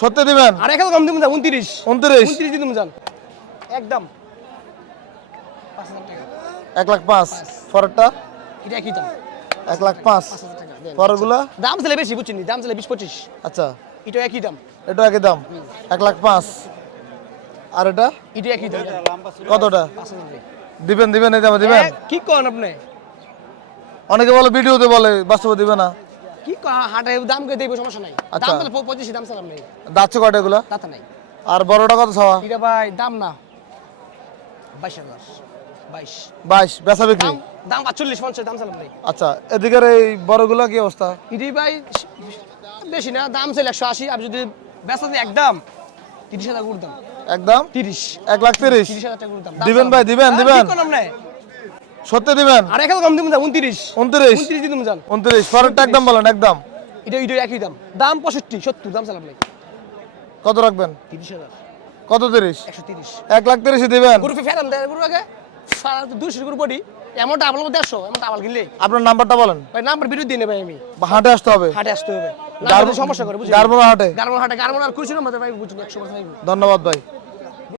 সত্যি দিবেন? আর 1 কম দিমু 29 29 29 দিমু জান একদম 5000 টাকা 1,05,000 পরেরটা এটা কি দাম 1,05,000 5000 টাকা দেন পরেরগুলা দাম চলে বেশি বুঝছেন দাম চলে 20 25 আচ্ছা এটা একই দাম এটা একই দাম 1,05,000 আর এটা এটা একই দাম কতটা 5000 টাকা দিবেন দিবেন এই দামে দিবেন? কি কোন আপনি অনেকে বলে ভিডিওতে বলে বাস্তবে দিবে না। কি হাটে দাম কে দেব সমস্যা নাই আচ্ছা। দাম তাহলে 25 দাম চালাম নাই দাচ্ছে কয়টা এগুলা? দাতা নাই আর বড়টা কত ছাওয়া? এটা ভাই দাম না 22000 22 22 বেচা বিক্রি? দাম দাম 45 50 দাম চালাম নাই আচ্ছা এদিকের এই বড়গুলা কি অবস্থা? ইডি ভাই বেশি না দাম চাইলে 180 আর যদি বেচা দিয়ে একদম 30000 করে দাম একদম 30 1,30,000 30000 টাকা করে দাম দিবেন ভাই দিবেন দিবেন? কি কোন নাই সত্যি দিবেন? আর 1 কম দিমু 29 29 29 দিমু জান 29 পরেরটা একদম বলেন একদম এটা একই দাম দাম 65 70 দাম চালাম নাই কত রাখবেন? 30000 কত 30? 130 1,30,000 দিবেন? গ্রুপে ফেরান দেয় গ্রুপ আগে 200 গ্রুপ বডি এমন ডাবল 150 এমন ডাবল কিনলে আপনার নাম্বারটা বলেন। ভাই নাম্বার বিরুদ্ধে দিনে ভাই আমি বা হাটে আসতে হবে? হাটে আসতে হবে নাম্বারে সমস্যা করে বুঝছেন গারমোড়া হাটে। গারমোড়া হাটে গারমোড়া আর কুইছিল মতে ভাই বুঝছেন 100% ধন্যবাদ ভাই।